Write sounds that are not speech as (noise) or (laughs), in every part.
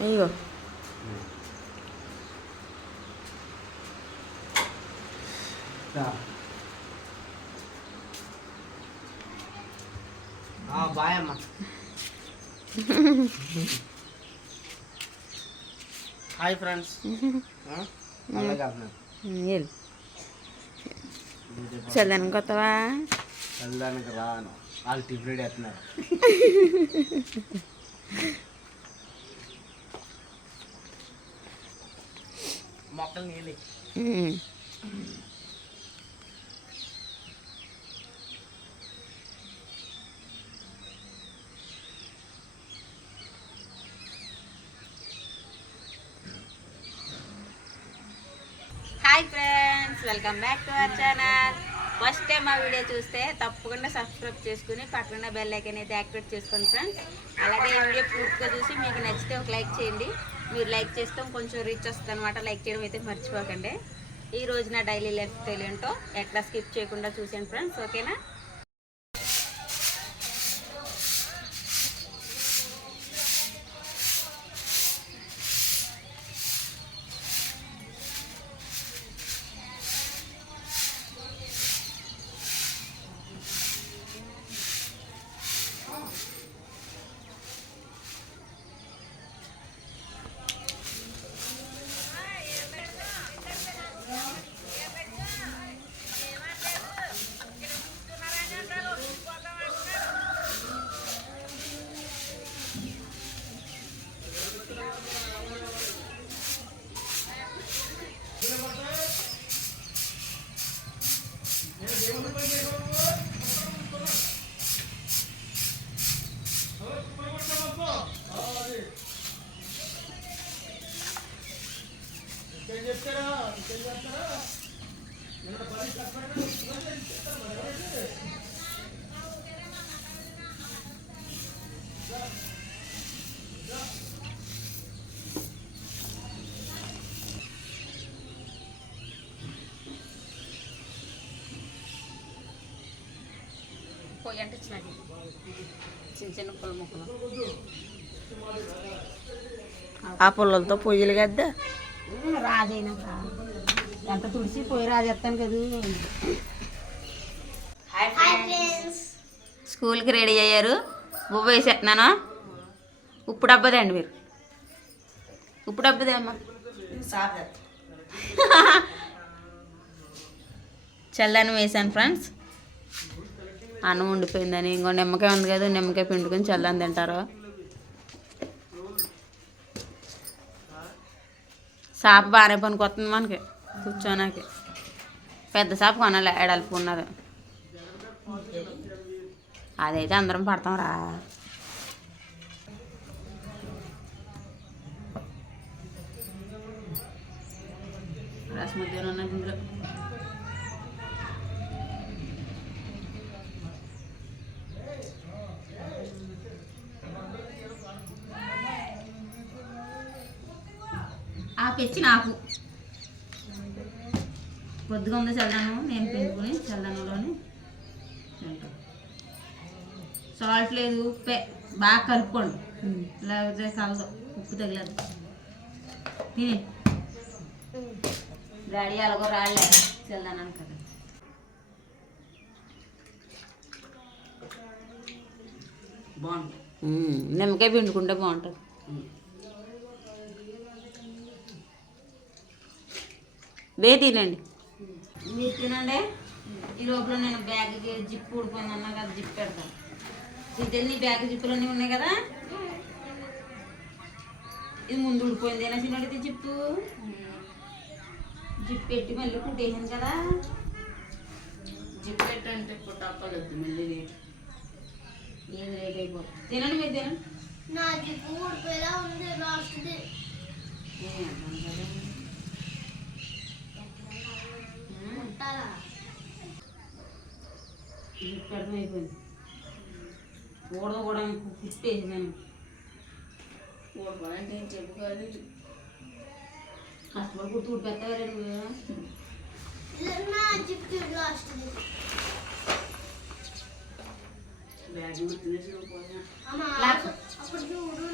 ఇగో bye అమ్మ hi friends చల్లని కొత్తవా వెళ్ళడానికి రాను వాళ్ళు టిఫిన్ వేస్తున్నారు మొక్కలు నీళ్ళు ఉమ్. Hi friends welcome back to our channel first time మా వీడియో చూస్తే తప్పకుండా సబ్స్క్రైబ్ చేసుకుని పక్కన బెల్ ఐకన్ అయితే యాక్టివేట్ చేసుకోండి ఫ్రెండ్స్ అలాగే ఈ వీడియో పూర్తిగా చూసి మీకు నచ్చితే ఒక లైక్ చేయండి మీరు లైక్ చేస్తాం కొంచెం రీచ్ వస్తుంది అనమాట లైక్ చేయడం అయితే మర్చిపోకండి. ఈ రోజు నా డైలీ లైఫ్ స్టైల్ ఏంటో ఎట్లా స్కిప్ చేయకుండా చూసాను ఫ్రెండ్స్ ఓకేనా? పొయ్యి అంటే చిన్నది చిన్న చిన్న పుల్ల ముక్కలు. ఆ పుల్లలతో పొయ్యిలు కదా రాజైనా ఎంత తుడిసి పోయి రాజేస్తాను కదా? స్కూల్కి రెడీ అయ్యారు. బువ్వ వేసేస్తున్నాను ఉప్పు డబ్బదండి మీరు. ఉప్పు డబ్బదే అమ్మ. (laughs) చల్లని వేసాను ఫ్రెండ్స్. అన్నం ఉండిపోయిందని. ఇంకో నిమ్మకాయ ఉంది కదా నిమ్మకాయ పిండుకొని చల్లని తింటారు. చేప బాగానే పనికొస్తుంది మనకి కూర్చోనాకి పెద్ద చేప కొనాలి ఎడల్పు ఉన్నది అదైతే అందరం పడతాం రా రసమధ్యాహ్నం ఉన్నది ఇందులో ఆ పెచ్చి నాకు. పొద్దుగా ఉంది చల్లాను నేను పిండుకొని చల్లనంలోని తింటాను సాల్ట్ లేదు ఉప్పే. బాగా కలుపుకోండి. లేకపోతే కలదు ఉప్పు తగిలదు. తిని. డాడీ అలాగో రాళ్ళే చల్దాను కదా. బాగుంది. నిమ్మకాయ పిండుకుంటే బాగుంటుంది. వే తినండి. మీరు తినండి. ఈ లోపల నేను బ్యాగ్కి జిప్ ఊడిపోయింది అన్నా కదా జిప్ పెడతాను నీ బ్యాగ్ జిప్పులు అన్నీ ఉన్నాయి కదా? ఇది ముందు ఊడిపోయింది. ఎలా చిన్నడితే జిప్పు జిప్? పెట్టి మళ్ళీ కుట్టేసాను కదా. జిప్ పెట్టంటే ఇప్పుడు తప్పలేదు మళ్ళీ ఏది రేట్ అయిపోతుంది తినండి మీరు తినండి. నాకు ఊడిపోయేలా ఉంది లాస్ట్ది ఏ అన్నం కదా. పెడతాం అయిపోయింది. కూడదు కూడా కుట్టేసాను అంటే చెప్పు కానీ కష్టపడి కుట్టు లాస్ట్ది బ్యాగ్ తినేసి. అప్పుడు చూడు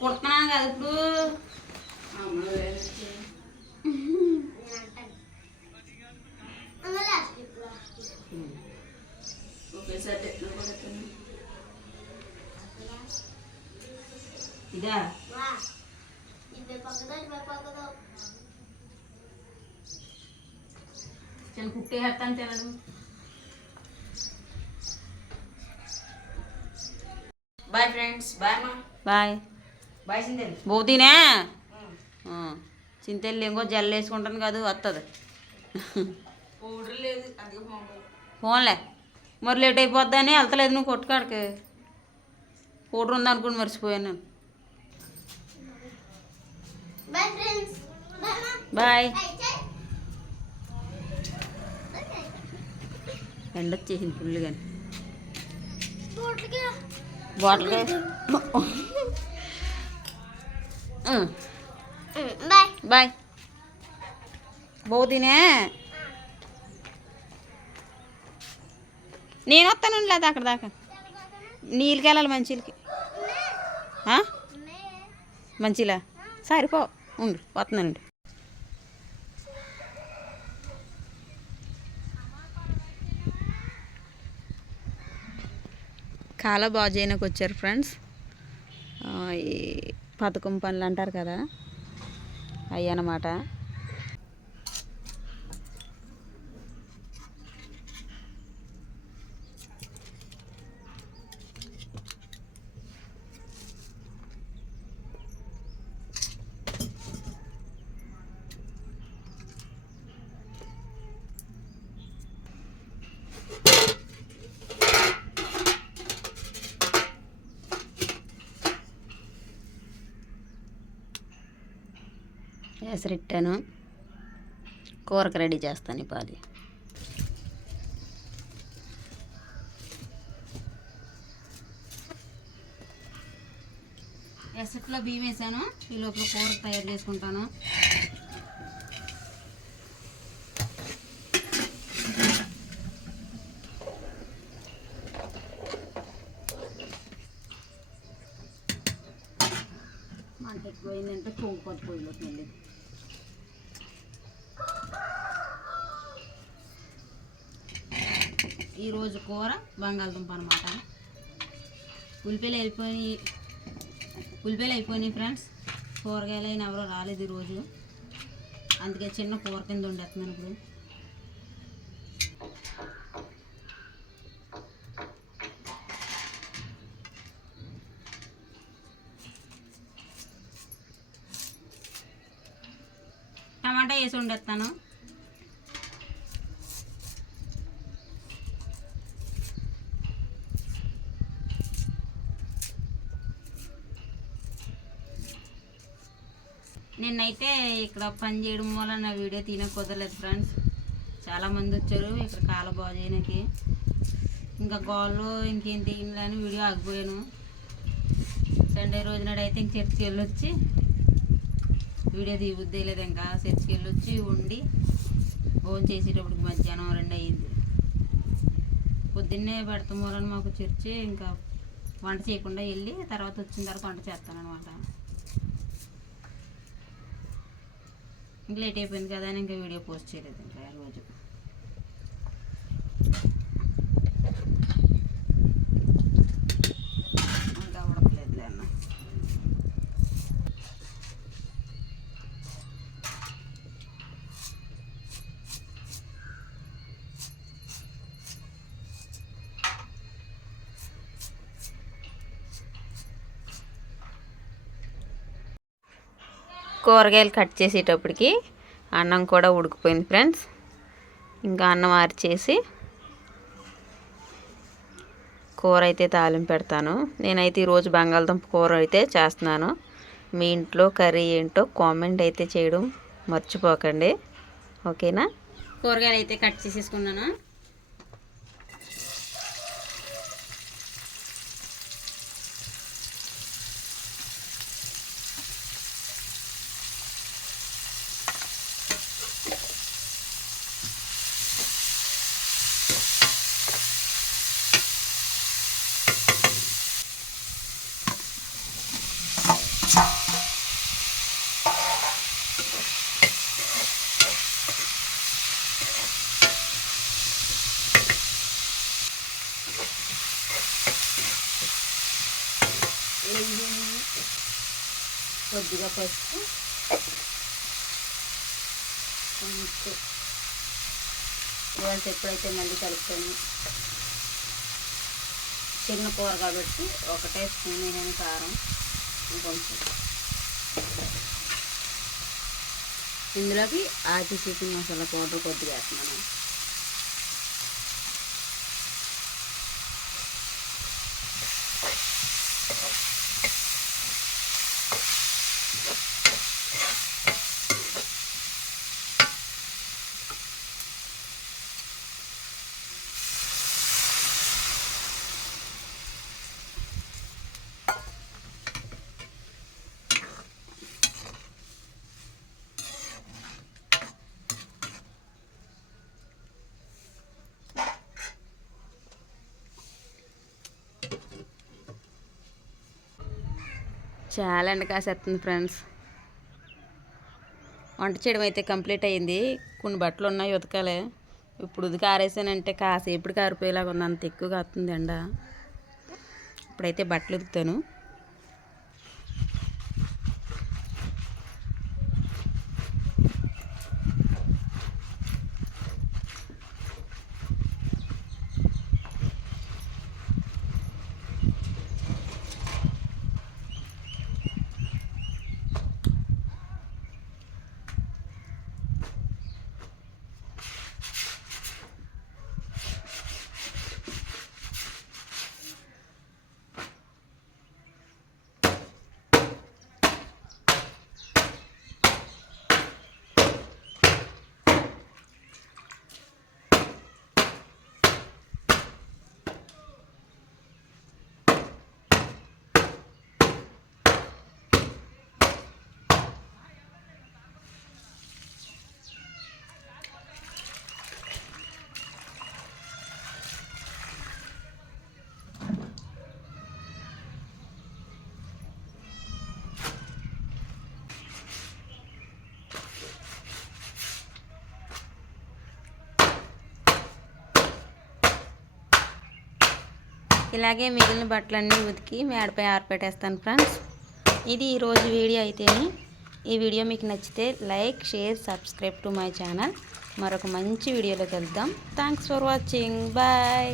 కుడుతున్నాను కదా ఇప్పుడు. ఇదా? వా ఇది పక్కదో ఇది పక్కదో చిన్న కుట్టే హత్తాను తెలదు బాయ్ ఫ్రెండ్స్ బాయ్ మా బాయ్ బాయ్ సిందే బోతీనే చింతెల్లి ఇంకో జల్లు వేసుకుంటాను కాదు వస్తుంది ఫోన్లే. మరి లేట్ అయిపోద్దని వెళ్తలేదు నువ్వు కొట్టుకాడికి పౌడర్ ఉందనుకుని మర్చిపోయాను నేను. బాయ్ ఎండ వచ్చేసింది ఫుల్ కానీ బాటిల్ బాయ్ బాయ్ బోతీనే నేను వస్తాను లేదు అక్కడ దాకా నీళ్ళకి వెళ్ళాలి మంచిలకి మంచిలా సరిపో ఉండు వస్తున్నానండి కాలా బాగు చేయడానికి వచ్చారు ఫ్రెండ్స్ ఈ పథకం పనులు అంటారు కదా అవి అన్నమాట ఎసరిట్టాను కూరకు రెడీ చేస్తాను ఈ పాది ఎసట్లో బియ్యం వేసాను. ఈ లోపల కూర తయారు చేసుకుంటాను. ఈరోజు కూర బంగాళదుంప అనమాట ఉల్లిపాయలు వెళ్ళిపోయి ఉల్లిపాయలు అయిపోయినాయి ఫ్రెండ్స్. కూరగాయలు అయినా ఎవరో రాలేదు ఈరోజు. అందుకే చిన్న కూర కింద వండేస్తున్నాను ఇప్పుడు. టమాటా వేసి వండేస్తాను. నిన్నైతే ఇక్కడ పని చేయడం వల్ల నా వీడియో తీన కుదరలేదు ఫ్రెండ్స్ చాలామంది వచ్చారు ఇక్కడ కాల బాగు చేయడానికి. ఇంకా గోళ్ళు ఇంకేం తీయలేని వీడియో ఆగిపోయాను. సండే రోజు నాడు అయితే ఇంక చర్చికి వెళ్ళొచ్చి వీడియో తీయబుద్ది లేదు ఇంకా చర్చికి వెళ్ళొచ్చి ఉండి ఫోన్ చేసేటప్పుడు మధ్యాహ్నం రెండు అయ్యింది పొద్దున్నే పెడతాం వలన మాకు చర్చి ఇంకా వంట చేయకుండా వెళ్ళి తర్వాత వచ్చిన తర్వాత వంట చేస్తాను అనమాట ఇంక లేట్ అయిపోయింది కదా అని ఇంకా వీడియో పోస్ట్ చేయలేదు ఇంకా ఆ రోజు కూరగాయలు కట్ చేసేటప్పటికి అన్నం కూడా ఉడికిపోయింది ఫ్రెండ్స్. ఇంకా అన్నం ఆరిచేసి కూర అయితే తాలింపు పెడతాను. నేనైతే ఈరోజు బంగాళదుంప కూర అయితే చేస్తున్నాను. మీ ఇంట్లో కర్రీ ఏంటో కామెంట్ అయితే చేయడం మర్చిపోకండి. ఓకేనా? కూరగాయలు అయితే కట్ చేసేసుకున్నాను. కొద్దిగా పసుపు. కొంచెం ఇవాళ ఎప్పుడైతే మళ్ళీ కలుపుతాను చిన్న కూర కాబట్టి ఒకటే స్పూన్ వేయని కారం ఇంకొంచెం ఇందులోకి ఆచి చికెన్ మసాలా పౌడర్ కొద్దిగా వేస్తున్నాను. చాలా ఎండ కాసేస్తుంది ఫ్రెండ్స్. వంట చేయడం అయితే కంప్లీట్ అయ్యింది. కొన్ని బట్టలు ఉన్నాయి ఉతకాలే. ఇప్పుడు ఉదికి ఆరేసానంటే కాసేపు కారిపోయేలాగా ఉంది. అంత ఎక్కువగా వస్తుంది ఎండ ఇప్పుడైతే బట్టలు ఉతుకుతాను. ఇలాగే మిగిలిన బట్టలన్నీ ఉతికి మేడపై ఆరిపెట్టేస్తాను ఫ్రెండ్స్. ఇది ఈరోజు వీడియో అయితేనే ఈ వీడియో మీకు నచ్చితే like share subscribe to my channel. మరొక మంచి వీడియోలో కలుద్దాం. Thanks for watching. బాయ్.